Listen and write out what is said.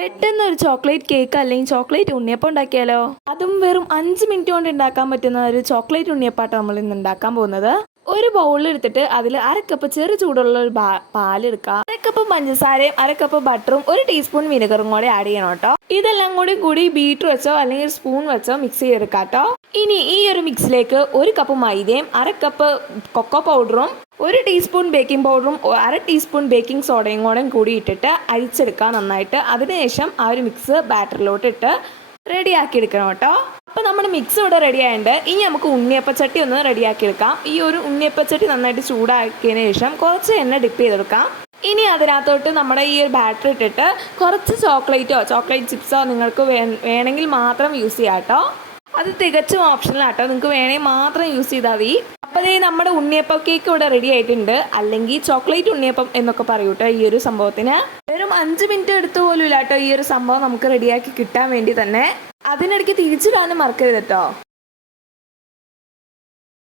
പെട്ടെന്ന് ഒരു chocolate cake അല്ലെങ്കിൽ ചോക്ലേറ്റ് ഉണ്ണിയപ്പം ഉണ്ടാക്കിയാലോ? അതും വെറും അഞ്ച് മിനിറ്റ് കൊണ്ട് ഉണ്ടാക്കാൻ പറ്റുന്ന ഒരു ചോക്ലേറ്റ് ഉണ്ണിയപ്പാട്ടോ നമ്മൾ ഇന്ന് ഉണ്ടാക്കാൻ പോകുന്നത്. ഒരു ബൗളിൽ എടുത്തിട്ട് അതിൽ അരക്കപ്പ് ചെറു ചൂടുള്ള ഒരു പാലെടുക്കുക അരക്കപ്പ് പഞ്ചസാരയും അരക്കപ്പ് ബട്ടറും ഒരു ടീസ്പൂൺ വിനെഗറും കൂടെ ആഡ് ചെയ്യണം കേട്ടോ. ഇതെല്ലാം കൂടി കൂടി ബീറ്റ് വെച്ചോ അല്ലെങ്കിൽ സ്പൂൺ വെച്ചോ മിക്സ് ചെയ്തെടുക്കാം കേട്ടോ ഇനി ഈ ഒരു മിക്സിലേക്ക് ഒരു കപ്പ് മൈദയും അര കപ്പ് കൊക്കോ പൗഡറും ഒരു ടീസ്പൂൺ ബേക്കിംഗ് പൗഡറും അര ടീസ്പൂൺ ബേക്കിംഗ് സോഡയും കൂടെ കൂടി ഇട്ടിട്ട് അരിച്ചെടുക്കാം നന്നായിട്ട്. അതിനുശേഷം ആ ഒരു മിക്സ് ബാറ്ററിലോട്ട് ഇട്ട് റെഡിയാക്കി എടുക്കണം കേട്ടോ. അപ്പോൾ നമ്മുടെ മിക്സ് ഇവിടെ റെഡി ഇനി നമുക്ക് ഉണ്ണിയപ്പച്ചട്ടി ഒന്ന് റെഡിയാക്കി എടുക്കാം ഈ ഒരു ഉണ്ണിയപ്പച്ചട്ടി നന്നായിട്ട് ചൂടാക്കിയതിന് ശേഷം കുറച്ച് എണ്ണ ഡിപ്പ് ചെയ്തെടുക്കാം. ഇനി അതിനകത്തോട്ട് നമ്മുടെ ഈ ഒരു ബാറ്റർ ഇട്ടിട്ട് കുറച്ച് ചോക്ലേറ്റോ ചോക്ലേറ്റ് ചിപ്സോ നിങ്ങൾക്ക് വേണമെങ്കിൽ മാത്രം യൂസ് ചെയ്യാം കേട്ടോ. അത് തികച്ചും ഓപ്ഷണലാട്ടോ നിങ്ങൾക്ക് വേണമെങ്കിൽ മാത്രം യൂസ് ചെയ്താൽ മതി. അപ്പോൾ ഈ നമ്മുടെ ഉണ്ണിയപ്പം കേക്ക് ഇവിടെ റെഡി ആയിട്ടുണ്ട്. അല്ലെങ്കിൽ ചോക്ലേറ്റ് ഉണ്ണിയപ്പം എന്നൊക്കെ പറയൂ ഈ ഒരു സംഭവത്തിന്. വെറും അഞ്ച് മിനിറ്റ് എടുത്തു പോലും ഈ ഒരു സംഭവം നമുക്ക് റെഡിയാക്കി കിട്ടാൻ വേണ്ടി തന്നെ. അതിനിടയ്ക്ക് തിരിച്ചിടാനും മറക്കരുത് കേട്ടോ